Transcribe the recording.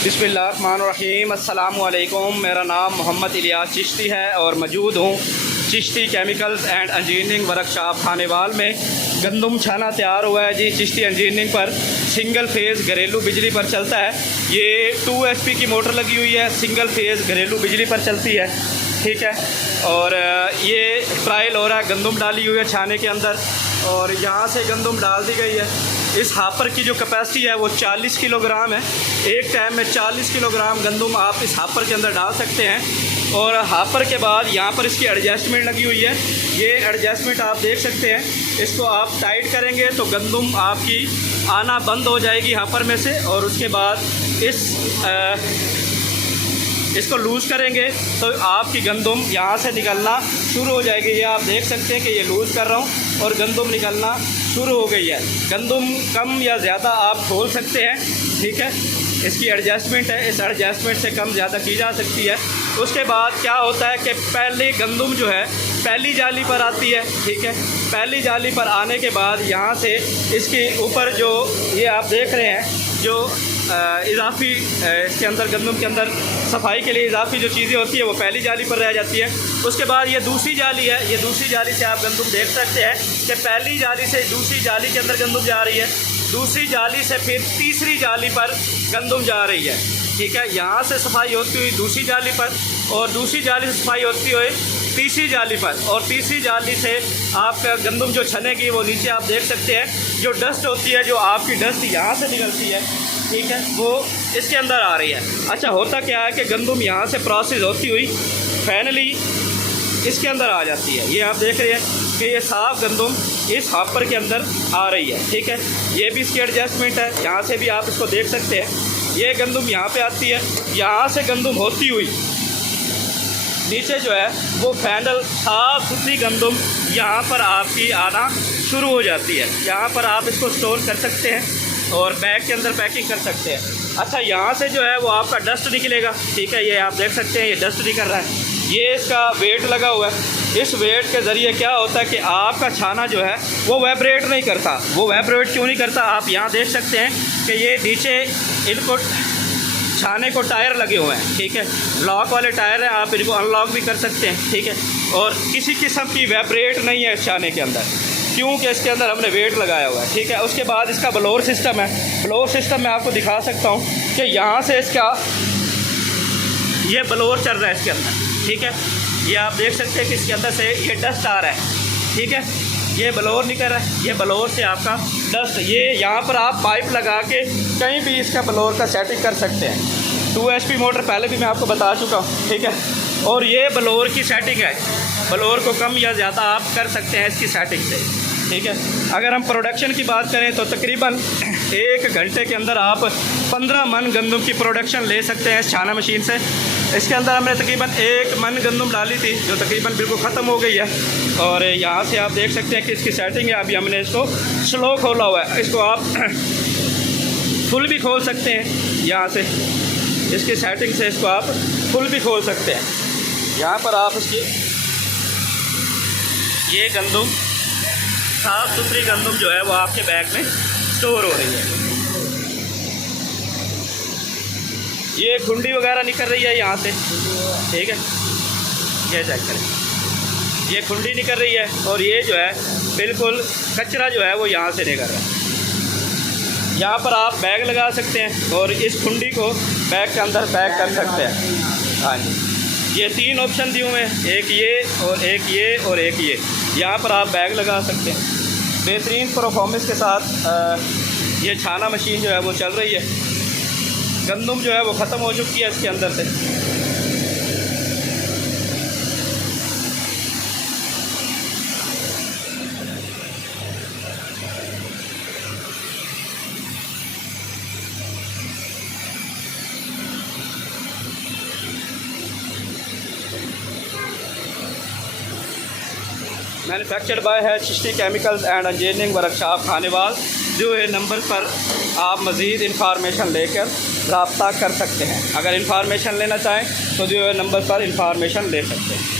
बिस्मिल्लाहिर्रहमानिर्रहीम। अस्सलामुअलैकुम। मेरा नाम मोहम्मद इलियास चिश्ती है और मौजूद हूँ Chishti chemicals and engineering workshop Khanewal में। गंदम छाना तैयार हुआ है जी। चिश्ती इंजीनियरिंग पर सिंगल फेज़ घरेलू बिजली पर चलता है। ये 2 HP की मोटर लगी हुई है, सिंगल फेज़ घरेलू बिजली पर चलती है, ठीक है। और ये ट्रायल हो रहा है, गंदम डाली हुई है छाने के अंदर और यहाँ से गंदम डाल दी गई है। इस हापर की जो कैपेसिटी है वो 40 किलोग्राम है। एक टाइम में 40 किलोग्राम गंदम आप इस हापर के अंदर डाल सकते हैं। और हापर के बाद यहाँ पर इसकी एडजस्टमेंट लगी हुई है। ये एडजस्टमेंट आप देख सकते हैं। इसको आप टाइट करेंगे तो गंदम आपकी आना बंद हो जाएगी हापर में से, और उसके बाद इसको लूज़ करेंगे तो आपकी गंदम यहाँ से निकलना शुरू हो जाएगी। ये आप देख सकते हैं कि ये लूज़ कर रहा हूँ और गंदम निकलना शुरू हो गई है। गंदम कम या ज़्यादा आप खोल सकते हैं, ठीक है। इसकी एडजस्टमेंट है, इस एडजस्टमेंट से कम ज़्यादा की जा सकती है। उसके बाद क्या होता है कि पहले गंदम जो है पहली जाली पर आती है, ठीक है। पहली जाली पर आने के बाद यहाँ से इसके ऊपर जो ये आप देख रहे हैं जो इजाफी इसके अंदर गंदम के अंदर सफाई के लिए इजाफी जो चीज़ें होती है वो पहली जाली पर रह जाती है। उसके बाद ये दूसरी जाली है। ये दूसरी जाली से आप गंदम देख सकते हैं कि पहली जाली से दूसरी जाली के अंदर गंदम जा रही है, दूसरी जाली से फिर तीसरी जाली पर गंदम जा रही है, ठीक है। यहाँ से सफाई होती हुई दूसरी जाली पर और दूसरी जाली से सफाई होती हुई तीसरी जाली पर, और तीसरी जाली से आपका गंदम जो छनेगी वो नीचे आप देख सकते हैं जो डस्ट होती है, जो आपकी डस्ट यहाँ से निकलती है, ठीक है, वो इसके अंदर आ रही है। अच्छा, होता क्या है कि गंदम यहाँ से प्रोसेस होती हुई फाइनली इसके अंदर आ जाती है। ये आप देख रहे हैं कि ये साफ़ गंदम इस हापर के अंदर आ रही है, ठीक है। ये भी इसकी एडजस्टमेंट है, यहाँ से भी आप इसको देख सकते हैं। ये गंदम यहाँ पे आती है, यहाँ से गंदम होती हुई नीचे जो है वो फाइनल साफ़ सुथरी गंदम यहाँ पर आपकी आना शुरू हो जाती है। यहाँ पर आप इसको स्टोर कर सकते हैं और बैग के अंदर पैकिंग कर सकते हैं। अच्छा, यहाँ से जो है वो आपका डस्ट निकलेगा, ठीक है। ये आप देख सकते हैं ये डस्ट निकल रहा है। ये इसका वेट लगा हुआ है। इस वेट के ज़रिए क्या होता है कि आपका छाना जो है वो वाइब्रेट नहीं करता। वो वाइब्रेट क्यों नहीं करता, आप यहाँ देख सकते हैं कि ये नीचे इनको छाने को टायर लगे हुए हैं, ठीक है। लॉक वाले टायर हैं, आप इनको अनलॉक भी कर सकते हैं, ठीक है। और किसी किस्म की वाइब्रेट नहीं है इस छाने के अंदर, क्योंकि इसके अंदर हमने वेट लगाया हुआ है, ठीक है। उसके बाद इसका ब्लोअर सिस्टम है। ब्लोअर सिस्टम मैं आपको दिखा सकता हूँ कि यहाँ से इसका ये ब्लोअर चल रहा है इसके अंदर, ठीक है। ये आप देख सकते हैं कि इसके अंदर से ये डस्ट आ रहा है, ठीक है। ये ब्लोअर निकल रहा है, ये ब्लोअर से आपका डस्ट, ये यहाँ पर आप पाइप लगा के कहीं भी इसका ब्लोअर का सेटिंग कर सकते हैं। 2 HP मोटर पहले भी मैं आपको बता चुका हूँ, ठीक है। और ये ब्लोअर की सेटिंग है, ब्लोअर को कम या ज़्यादा आप कर सकते हैं इसकी सेटिंग से, ठीक है। अगर हम प्रोडक्शन की बात करें तो तकरीबन 1 घंटे के अंदर आप 15 मन गंदम की प्रोडक्शन ले सकते हैं इस छाना मशीन से। इसके अंदर हमने तकरीबन 1 मन गंदम डाली थी जो तकरीबन बिल्कुल ख़त्म हो गई है। और यहाँ से आप देख सकते हैं कि इसकी सेटिंग है। अभी हमने इसको स्लो खोला हुआ है, इसको आप फुल भी खोल सकते हैं। यहाँ से इसकी सेटिंग से इसको आप फुल भी खोल सकते हैं। यहाँ पर आप इसकी ये गंदम साफ़ सुथरी गंदम जो है वो आपके बैग में स्टोर हो रही है। ये खुंडी वगैरह निकल रही है यहाँ से, ठीक है। ये चेक करें, ये खुंडी निकल रही है और ये जो है बिल्कुल कचरा जो है वो यहाँ से निकल रहा है। यहाँ पर आप बैग लगा सकते हैं और इस खुंडी को बैग के अंदर पैक कर सकते हैं। हाँ जी, ये 3 ऑप्शन दिए हुए हैं, एक ये और एक ये और एक ये। यहाँ पर आप बैग लगा सकते हैं। बेहतरीन परफॉर्मेंस के साथ ये छाना मशीन जो है वो चल रही है। गंदम जो है वो ख़त्म हो चुकी है इसके अंदर से। मैन्युफैक्चर्ड बाय है Chishti chemicals and engineering workshop Khanewal. जो है नंबर पर आप मज़ीद इंफॉर्मेशन लेकर रब्ता कर सकते हैं। अगर इंफॉर्मेशन लेना चाहें तो जो है नंबर पर इंफॉर्मेशन ले सकते हैं।